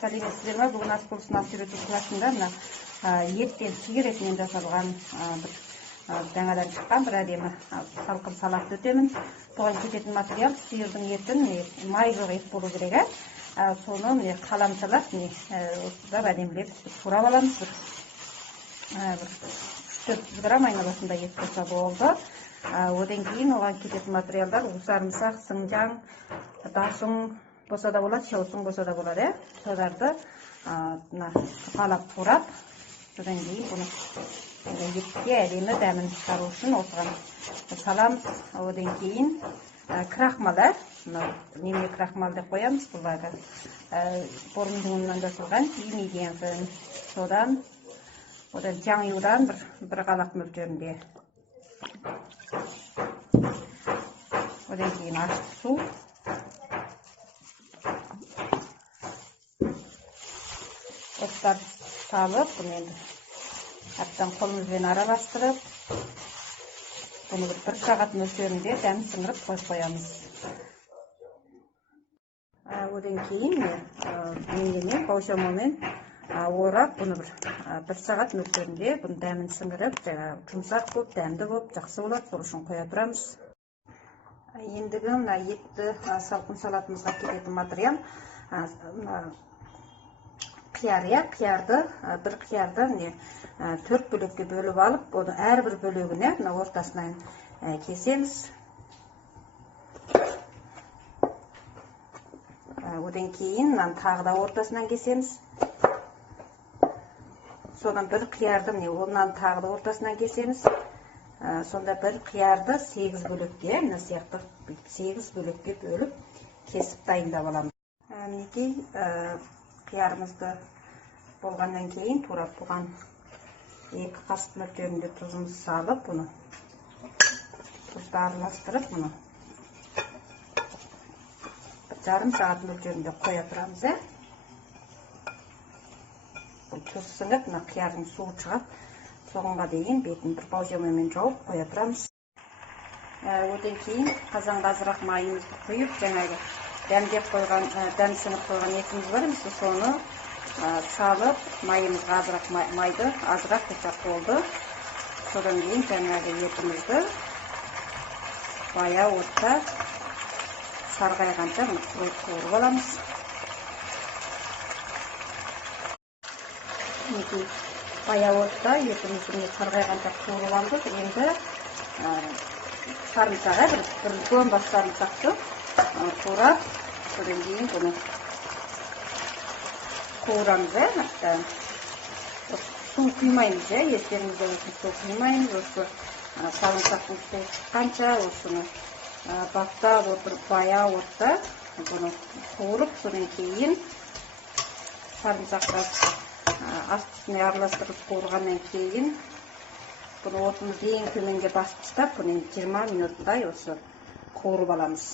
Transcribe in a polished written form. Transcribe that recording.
сәлеметсіздер ме? Бүгін ас курсын ас үйрету классында мына еттен сиыр етінен жасалған жаңадан шыққан бір әдемі салқын салат өтемін. Соған кететін материал сиырдың етін май жоқ ет болу керек. Соны қаламшалап осында әдемілеп турап аламыз. 400 грамм айналасында ет болса болды. Одан кейін оған кететін материалдар сарымсақ, сыңжаң, дасың болса да болады, шаусың болса да болады. Соларды қалап турап, содан кейін бұны етке әдемі дәмін шығару үшін осыған саламыз. Одан кейін крахмал, неме крахмал деп қоямыз. Бұларды бұрымдың ұнынан жасалған имидиянсын. Содан жаңюдан бір қалақ мөлшерінде. Одан кейін ащы су. Осылар салып, бұны енді әптен қолымызбен араластырып, бұны бір сағат мөлшерінде дәм сіңіріп қойып-қоямыз. Одан кейін немен баушамамен орап, бұны бір сағат мөлшерінде бұны дәмін сіңіріп, жұмсақ болып, дәмді болып, жақсы болады, сол үшін қоя тұрамыз. Ендігі етті салқын салатымызға кететін материал қияр. Бір қиярды 4 бөлікке бөліп алып, оны әрбір бөлігіне ортасынан кесеміз. Одан кейін тағы да ортасынан кесеміз. Содан бір қиярды онан тағы да ортасынан кесеміз. Сонда бір қиярды 8 бөлікке, 8 бөлікке бөліп кесіп дайындап аламыз. Мінекей қиярымызды болғаннан кейін турап бұған 2 қасық мөлшерінде тұзымызды салып, бұны тұзды араластырып, бұны жарым сағат мөлшерінде қоя тұрамыз. Бұл тұз сіңіп, қиярдың суы шығып, соғынға дейін бетін бір баужамамен жауып қоя тұрамыз. Одан кейін қазанға азырақ майымызды құйып, жаңағы дәмдеп қойған, дәм сіңіп қойған етіміз бар, соны салып, майымызға азырақ майды азырақ қосақ болды. Содан кейін жаңағы етімізді баяу отта сарғайғанша қуырып аламыз. Баяу отта етімізді сарғайғанша қуырып алдық. Енді сарымсаға бір үлкен бас сарымсақты турап, содан кейін бұны қуырамыз. Су құймаймыз, еттерімізде су құймаймыз. Осы сарымсақтың су шыққанша осыны баптап отырып баяу отта бұны қуырып, содан кейін сарымсақты астысына араластырып қуырғаннан кейін бұны отымызды ең төменге басып тастап, бұны 20 минуттай осы қуырып аламыз.